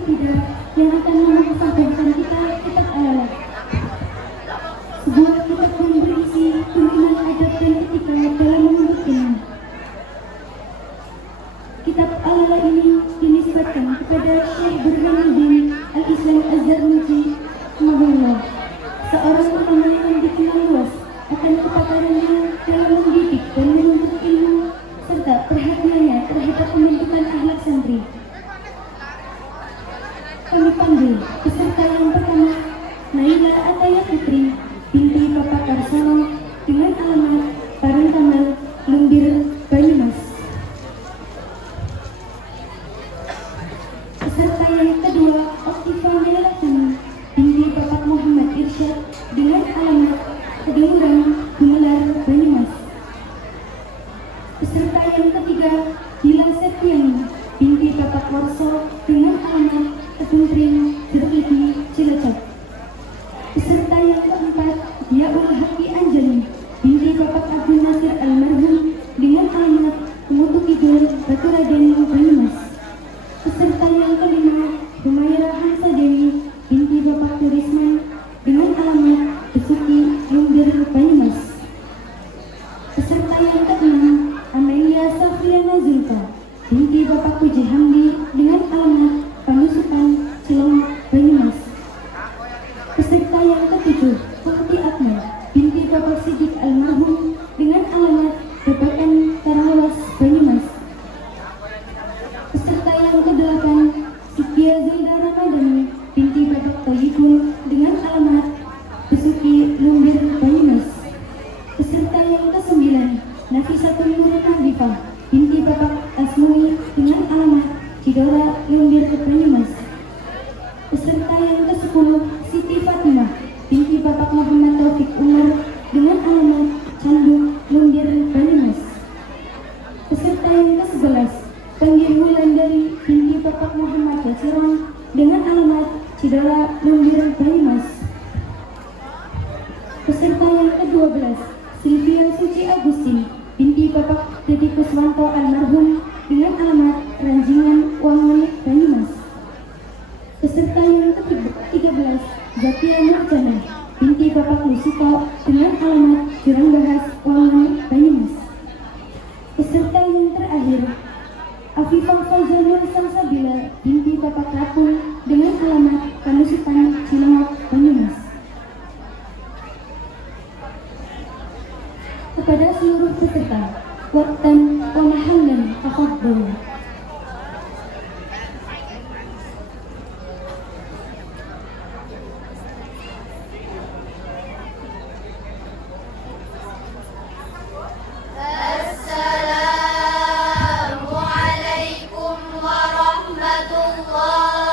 berbeda yang akan mengesampingkan kita kitab Allah. Sebuah kitab yang berisi tuntunan adab dan etika dalam menuntut ilmu. Kitab Allah ini dinisbatkan kepada Syekh Burhanuddin Al-Islam Az-Zarnuji rahimahullah, seorang ulama yang dikenal luas akan kepakarannya dalam mendidik dan menuntut ilmu serta perhatiannya terhadap pembentukan akhlak santri. Kami panggil peserta yang pertama, Naila Ataya Putri binti Bapak Karsono dengan alamat Paruntamal, Lumbir, Banyumas. Peserta yang kedua, Oktiva Melakani binti Bapak Muhammad Irsyad dengan alamat Kedungurang, Gumelar, Banyumas. Peserta yang ketiga, Dila Septiani binti Bapak Warso dengan alamat Kedumpring, Jerukidi, Cilacap. Peserta yang keempat, Yaul Haki Anjani binti Bapak Abdul Nasir Almarhum dengan alamat Kemutu Kidul, Baturaden, Banyumas. Peserta yang kelima, Humaira Hamsa Dewi binti Bapak Turisman dengan alamat Besuki, Lumbir, Banyumas. Peserta yang keenam, Amelia Safriana Zulfa binti Bapak Puji Hamdi dengan alamat Panusukan, Cilong, Banyumas. Peserta yang ketujuh, Fakti Akmal binti Bapak Sidik Almarhum dengan alamat Babakan, Karawas, Banyumas. Peserta yang kedelapan, Sikia Zaida Ramadhani binti Bapak Toyibul dengan alamat Besuki, Lumbir, Banyumas. Peserta yang kesembilan, Nafisatul Nurul Nafifah binti Bapak Asmui dengan alamat Cidora, Lumbir, Banyumas. Peserta yang ke-10, Siti Fatimah binti Bapak Muhammad Taufik Umar dengan alamat Canduk, Lumbir, Banyumas. Peserta yang ke-11, Panggil Wulandari binti Bapak Muhammad Yasiron dengan alamat Cidora, Lumbir, Banyumas. Peserta yang ke-12, Silvia Suci Agustin binti Bapak Dedi Kuswanto Almarhum dengan alamat Ranjingan, Wangun, Banyumas. Peserta yang ke-13, Zakia Nurjana binti Bapak Lusito dengan alamat Jurang Bahas, Wangun, Banyumas. Peserta yang terakhir, Afifah Fauzanur Samsabila binti Bapak Rapun dengan alamat Kanusukan, Cilengok, Banyumas. Kepada seluruh peserta, Waktan wa mahallan tafadhalu. Assalamualaikum warahmatullahi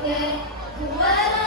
Oke, 2